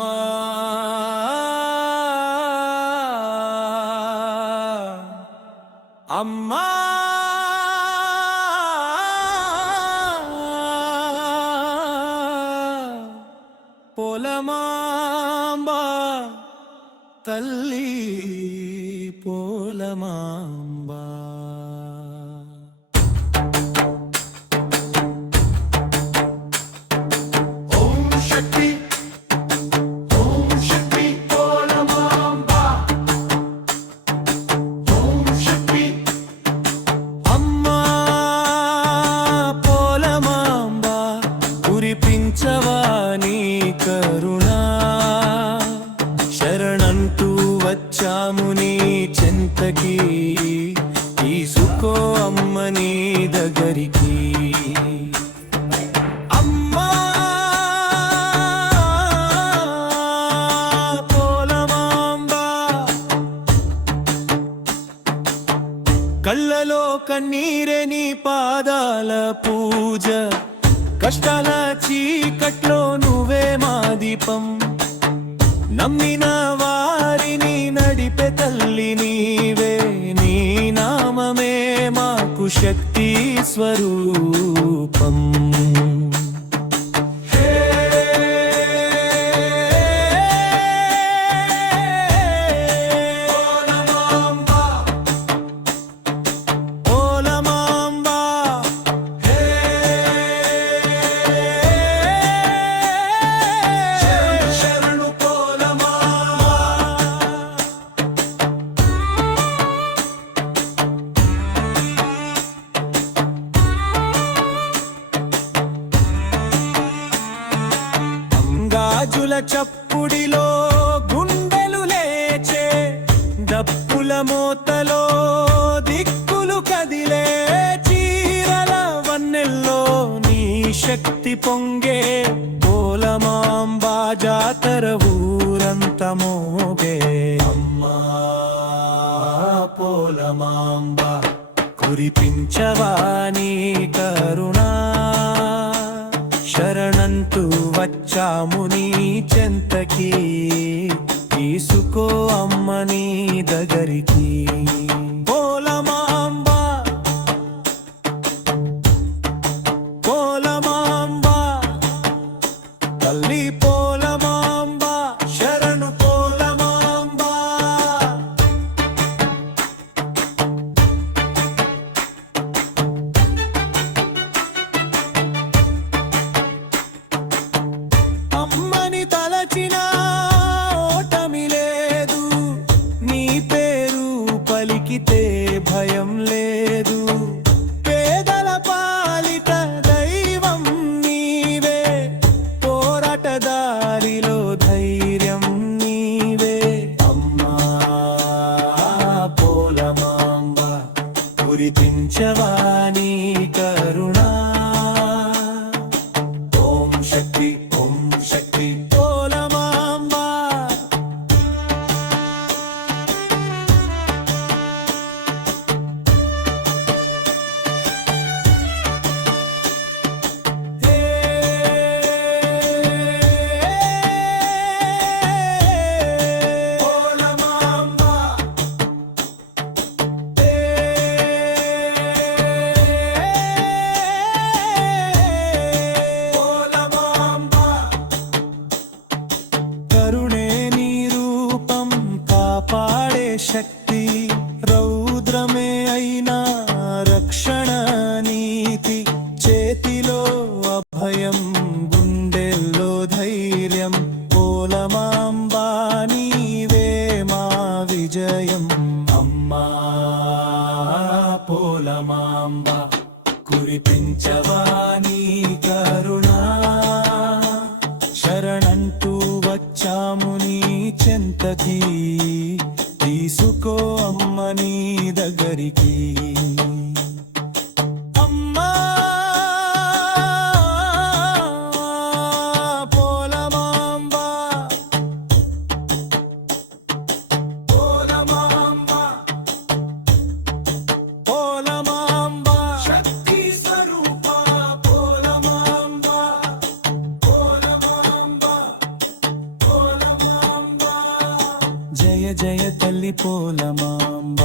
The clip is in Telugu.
అమ్మా అమ్మా పోలమాంబా తల్లి పోలమాంబా కురిపించవాని కరుణా శరణంటూ వచ్చాము నీ చెంతకి తీసుకో అమ్మ నీ దగ్గరికి అమ్మా పోలమాంబా కళ్ళలో కన్నీరే నీ పాదాల పూజ కష్టాల చీకట్లో నువ్వే మా దీపం నమ్మిన వారిని నడిపే తల్లి నీవే నీ నామమే మాకు శక్తి స్వరూపం గాజుల చప్పుడిలో గుండెలు లేచే డప్పుల మోతలో దిక్కులు కదిలే చీరల వన్నెల్లో నీ శక్తి పొంగే పోలమాంబా జాతర ఊరంత మోగే అమ్మా పోలమాంబా కురిపించవాని కరుణా శరణంటూ వచ్చాము నీ చెంతకి తీసుకో అమ్మ నీ దగ్గరికి పోలమాంబా పోలమాంబా తల్లి పోలమాంబా శరణు పోలమాంబా అమ్మని తలచిన ఓటమి లేదు నీ పేరు పలికితే భయం లేదు పేదల పాలిట దైవం నీవే పోరాట దారిలో ధైర్యం నీవే అమ్మా పోలమాంబా కురిపించవాని కరుణా ఓం శక్తి పోలమాంబా పోలమాంబా పోలమాంబా కరుణే నీ రూపం కాపాడే శక్తి రౌద్రమే అయినా రక్షణ నీతి చేతిలో అభయం గుండెల్లో ధైర్యం పోలమాంబా నీవే మా విజయం అమ్మా పోలమాంబా కురిపించవాని కరుణా శరణంటూ వచ్చాము నీ చెంతకి తీసుకో అమ్మ నీ దగ్గరికి అమ్మా పోలమాంబా పోలమాంబా పోలమాంబా శక్తి స్వరూప పోలమాంబా పోలమాంబా పోల జయ జయ తల్లి పోలమాంబ